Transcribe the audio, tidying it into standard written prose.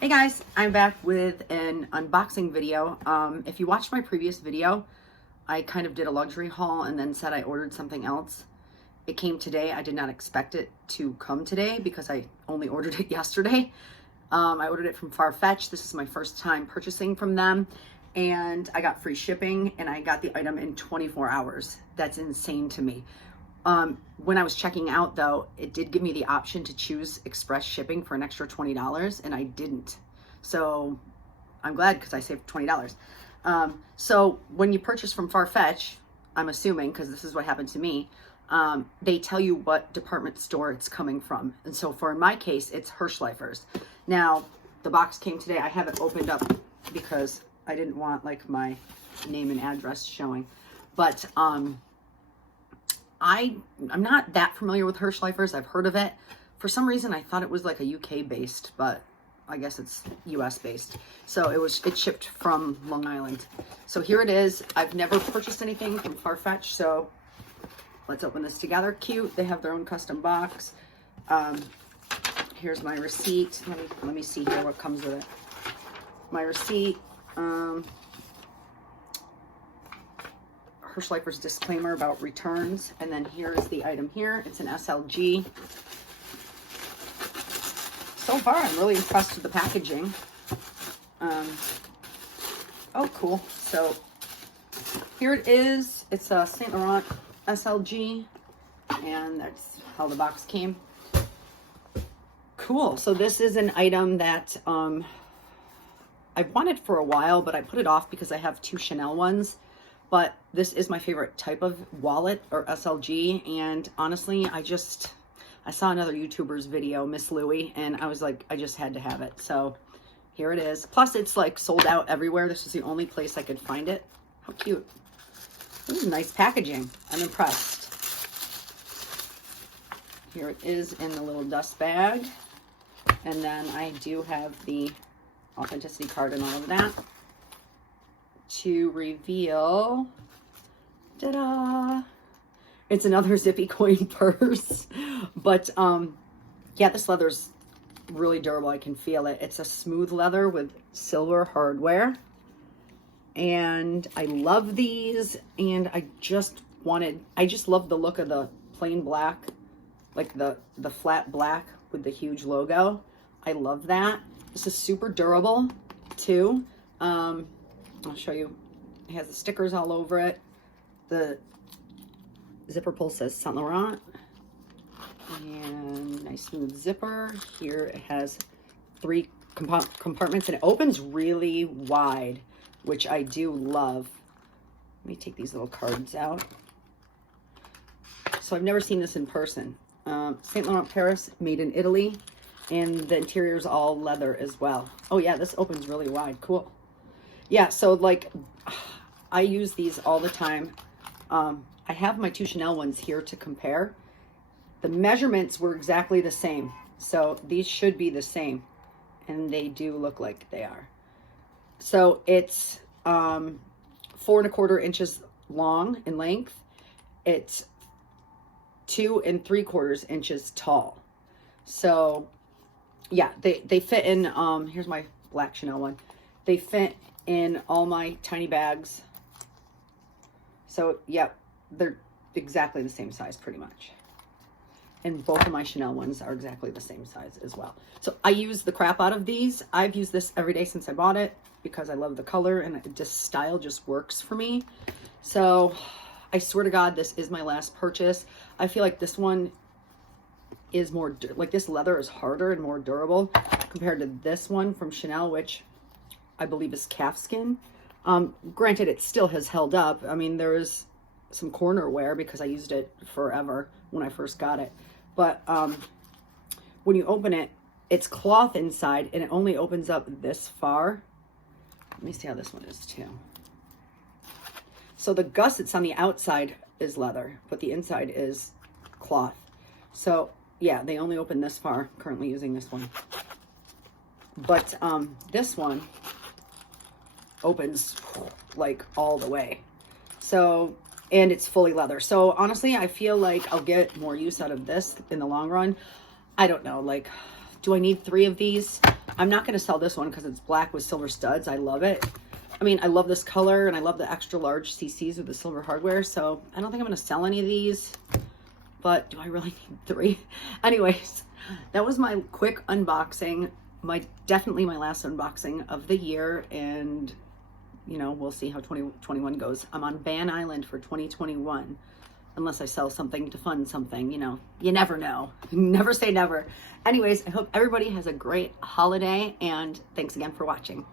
Hey guys, I'm back with an unboxing video. If you watched my previous video, I kind of did a luxury haul and then said I ordered something else. It came today. I did not expect it to come today because I only ordered it yesterday. I ordered it from Farfetch. This is my first time purchasing from them, and I got free shipping and I got the item in 24 hours. That's insane to me. When I was checking out though, it did give me the option to choose express shipping for an extra $20 and I didn't. So I'm glad because I saved $20. So when you purchase from Farfetch, I'm assuming, because this is what happened to me, they tell you what department store it's coming from. And so for in my case, it's Hirschleifer's. Now, the box came today. I have it opened up because I didn't want like my name and address showing. But I'm not that familiar with Hirschleifer's. I've heard of it. For some reason, I thought it was like a UK based, but I guess it's US based. So it shipped from Long Island. So here it is. I've never purchased anything from Farfetch, so let's open this together. Cute. They have their own custom box. Here's my receipt. Let me see here what comes with it. My receipt. Hirschleifer's disclaimer about returns, and then here's the item here. It's an SLG. So far, I'm really impressed with the packaging. Oh, cool. So here it is. It's a Saint Laurent SLG, and that's how the box came. Cool. So this is an item that I've wanted for a while, but I put it off because I have two Chanel ones. But this is my favorite type of wallet, or SLG, and honestly, I saw another YouTuber's video, Miss Louie, and I was like, I just had to have it. So here it is. Plus, it's like sold out everywhere. This is the only place I could find it. How cute. This is nice packaging. I'm impressed. Here it is in the little dust bag. And then I do have the authenticity card and all of that to reveal. Ta-da! It's another zippy coin purse. But yeah, this leather's really durable. I can feel it. It's a smooth leather with silver hardware. And I love these, and I just love the look of the plain black, like the flat black with the huge logo. I love that. This is super durable too. I'll show you. It has the stickers all over it. The zipper pull says Saint Laurent. And nice smooth zipper. Here it has 3 compartments, and it opens really wide, which I do love. Let me take these little cards out. So I've never seen this in person. Saint Laurent Paris, made in Italy, and the interior is all leather as well. Oh yeah, this opens really wide. Cool. Yeah, so like I use these all the time. I have my 2 Chanel ones here to compare. The measurements were exactly the same, so these should be the same, and they do look like they are. So it's 4 1/4 inches long in length. It's 2 3/4 inches tall. So yeah, they fit in. Here's my black Chanel one. They fit in all my tiny bags. So yeah, they're exactly the same size pretty much. And both of my Chanel ones are exactly the same size as well. So I use the crap out of these. I've used this every day since I bought it because I love the color, and this style just works for me. So I swear to God, this is my last purchase. I feel like this one is more, like this leather is harder and more durable compared to this one from Chanel, which I believe is calfskin. Granted, it still has held up. I mean, there is some corner wear because I used it forever when I first got it. But when you open it, it's cloth inside, and it only opens up this far. Let me see how this one is too. So the gussets on the outside is leather, but the inside is cloth. So yeah, they only open this far. Currently using this one. But this one opens like all the way. So, and it's fully leather. So honestly, I feel like I'll get more use out of this in the long run. I don't know, like, do I need 3 of these? I'm not going to sell this one because it's black with silver studs. I love it. I mean, I love this color, and I love the extra large CCs with the silver hardware. So I don't think I'm going to sell any of these, but do I really need 3? Anyways, that was my quick unboxing. Definitely my last unboxing of the year. And, you know, we'll see how 2021 goes. I'm on Ban Island for 2021. Unless I sell something to fund something, you know, you never know. Never say never. Anyways, I hope everybody has a great holiday, and thanks again for watching.